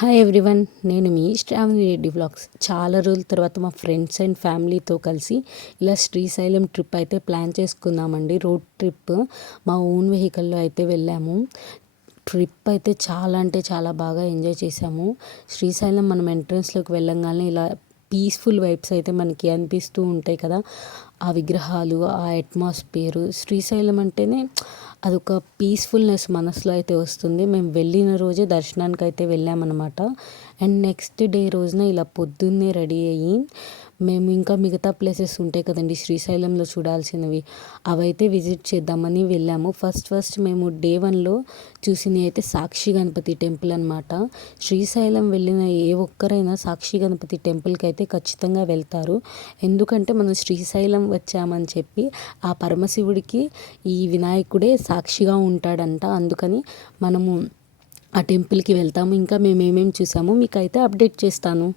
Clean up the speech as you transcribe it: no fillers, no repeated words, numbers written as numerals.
Hi everyone, నేను మీ Shravani Reddy vlogs. చాలా రోజుల తర్వాత మా ఫ్రెండ్స్ అండ్ ఫ్యామిలీతో కలిసి ఇలా శ్రీశైలం ట్రిప్ అయితే ప్లాన్ చేసుకున్నామండి. రోడ్ ట్రిప్ మా ఓన్ వెహికల్లో అయితే వెళ్ళాము. ట్రిప్ అయితే చాలా అంటే చాలా బాగా ఎంజాయ్ చేసాము. శ్రీశైలం మనం ఎంట్రన్స్లోకి వెళ్ళంగానే ఇలా పీస్ఫుల్ వైబ్స్ అయితే మనకి అనిపిస్తూ ఉంటాయి కదా. ఆ విగ్రహాలు, ఆ అట్మాస్ఫియర్, శ్రీశైలం అంటేనే అదొక పీస్ఫుల్నెస్ మనసులో అయితే వస్తుంది. మేము వెళ్ళిన రోజే దర్శనానికి అయితే వెళ్ళామన్నమాట. అండ్ నెక్స్ట్ డే రోజున ఇలా పొద్దున్నే రెడీ అయ్యి మేము ఇంకా మిగతా ప్లేసెస్ ఉంటాయి కదండి శ్రీశైలంలో చూడాల్సినవి, అవైతే విజిట్ చేద్దామని వెళ్ళాము. ఫస్ట్ మేము డే 1లో చూసినవి అయితే సాక్షి గణపతి టెంపుల్ అనమాట. శ్రీశైలం వెళ్ళిన ఏ ఒక్కరైనా సాక్షి గణపతి టెంపుల్కి అయితే ఖచ్చితంగా వెళ్తారు. ఎందుకంటే మనం శ్రీశైలం వచ్చామని చెప్పి ఆ పరమశివుడికి ఈ వినాయకుడే సాక్షిగా ఉంటాడంట. అందుకని మనము ఆ టెంపుల్కి వెళ్తాము. ఇంకా మేము ఏమేమి చూసామో మీకైతే అప్డేట్ చేస్తాను.